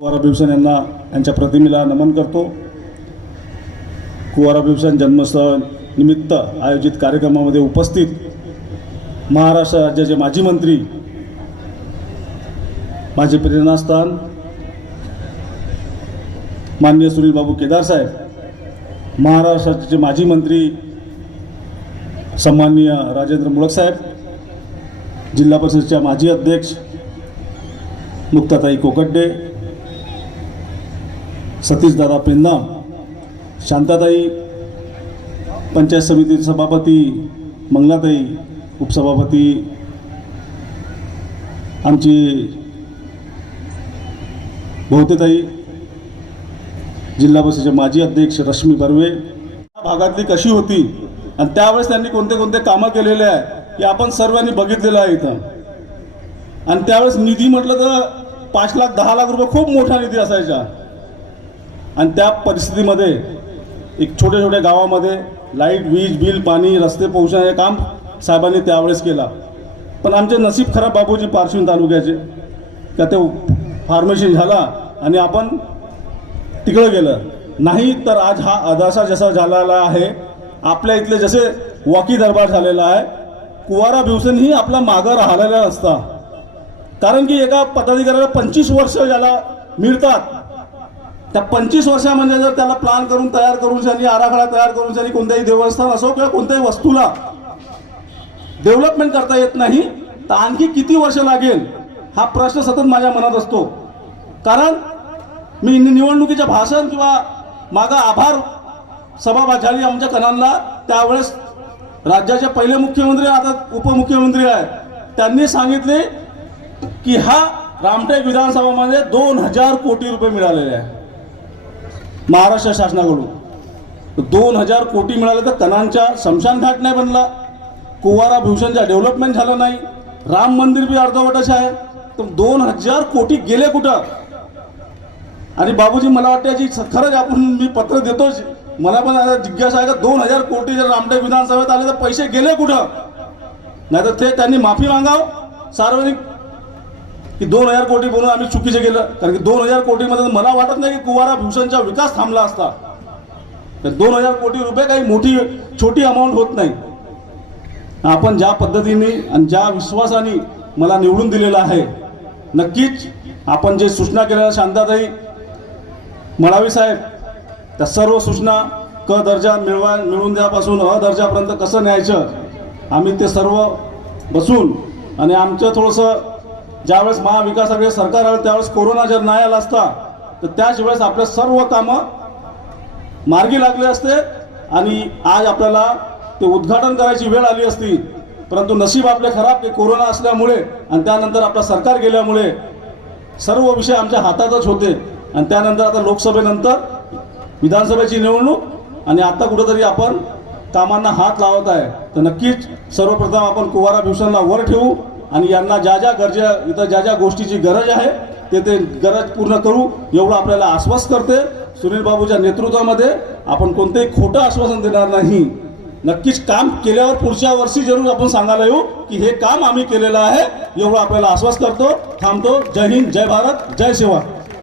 कुवारा भिवसन यांना यांच्या प्रतिमेला नमन करतो. कुवारा भिवसन जन्मस्थळ निमित्त आयोजित कार्यक्रमामध्ये उपस्थित महाराष्ट्र राज्याचे माजी मंत्री माझे प्रेरणास्थान माननीय सुनीलबाबू केदारसाहेब महाराष्ट्राचे माजी मंत्री सन्माननीय राजेंद्र मुळक साहेब जिल्हा परिषदेच्या माजी अध्यक्ष मुक्ताताई कोकड्डे सतीशदादा पेंदाम शांताताई पंचायत समिती सभापती मंगलाताई उपसभापती आमची बहुतेताई जिल्हा परिषदेचे माजी अध्यक्ष रश्मी बर्वे. या भागातली कशी होती? आणि त्यावेळेस त्यांनी कोणते कोणते कामं केलेले आहे हे आपण सर्वांनी बघितलेलं आहे इथं. आणि त्यावेळेस निधी म्हटलं तर पाच लाख दहा लाख रुपये खूप मोठा निधी असायचा. आणि त्या परिस्थितीमध्ये एक छोट्या छोट्या गावामध्ये लाइट वीज बिल पाणी रस्ते पोहोचणं हे काम साहेबांनी त्यावेळेस केला. पण आमचे नसीब खराब बाबूजी पारशिवून तालुक्याचे. का ते फार्मेशन झाला आणि आपण तिकडं गेलं. नाही तर आज हा अदासा जसा झालेला आहे आपल्या इथले जसे वॉकी दरबार झालेला आहे कुवारा भिवसेनही आपला मागं राहिलेला असता. कारण की एका पदाधिकाऱ्याला पंचवीस वर्ष ज्याला मिळतात त्या पंचवीस वर्षामध्ये जर त्याला प्लान करून तयार करून त्यांनी आराखडा तयार करून त्यांनी कोणत्याही देवस्थान असो किंवा कोणत्याही वस्तूला डेव्हलपमेंट करता येत नाही तर आणखी किती वर्ष लागेल हा प्रश्न सतत माझ्या मनात असतो. कारण मी निवडणुकीचे निवडणुकीच्या भाषण किंवा माझा आभार सभा झाली आमच्या कणांना त्यावेळेस राज्याचे पहिले मुख्यमंत्री आता उपमुख्यमंत्री आहे. त्यांनी सांगितले की हा रामटेक विधानसभामध्ये दोन हजार कोटी रुपये मिळालेले आहे. महाराष्ट्र शासनाकडून. दोन हजार कोटी मिळाले तर कणांच्या शमशान घाट नाही बनला. कुवारा भूषणचा डेव्हलपमेंट झालं नाही. राम मंदिर बी अर्धवटच आहे. तर दोन हजार कोटी गेले कुठं? आणि बाबूजी मला वाटते याची खरंच आपण मी पत्र देतोच. मला पण आता जिज्ञासा आहे का दोन हजार कोटी जर रामटेक विधानसभेत आले तर पैसे गेले कुठं? नाही तर ते त्यांनी माफी मागाव. सार्वजनिक की दोन हजार कोटी बोलून आम्ही चुकीचे केलं. कारण की दोन हजार कोटीमध्ये मला वाटत नाही की कुवारा भूषणचा विकास थांबला असता. तर दोन हजार कोटी रुपये काही मोठी छोटी अमाऊंट होत नाही. आपण ज्या पद्धतीने आणि ज्या विश्वासाने मला निवडून दिलेलं आहे नक्कीच आपण जे सूचना केलेल्या शांताताई मळावी साहेब त्या सर्व सूचना क दर्जा मिळवा मिळवून द्यापासून अ दर्जापर्यंत कसं न्यायचं आम्ही ते सर्व बसून आणि आमचं थोडंसं ज्यावेळेस महाविकास आघाडी सरकार आलं त्यावेळेस कोरोना जर नाही आला असता तर त्याच वेळेस आपले सर्व कामं मार्गी लागले असते आणि आज आपल्याला ते उद्घाटन करायची वेळ आली असती. परंतु नशीब आपले खराब की कोरोना असल्यामुळे आणि त्यानंतर आपलं सरकार गेल्यामुळे सर्व विषय आमच्या हातातच होते. आणि त्यानंतर आता लोकसभेनंतर विधानसभेची निवडणूक आणि आता कुठंतरी आपण कामांना हात लावत आहे. तर नक्कीच सर्वप्रथम आपण कुवारा भूषणला वर ठेवू. आणि यांना ज्या ज्या गरजा इथं ज्या ज्या गोष्टीची गरज आहे ते ते गरज पूर्ण करू एवढं आपल्याला आश्वास करते. सुनील बाबूच्या नेतृत्वामध्ये आपण कोणतेही खोटं आश्वासन देणार नाही. नक्कीच काम केल्यावर पुढच्या वर्षी जरूर आपण सांगायला येऊ की हे काम आम्ही केलेलं आहे एवढं आपल्याला आश्वास करतो. थांबतो. जय हिंद जय भारत जय सेवा.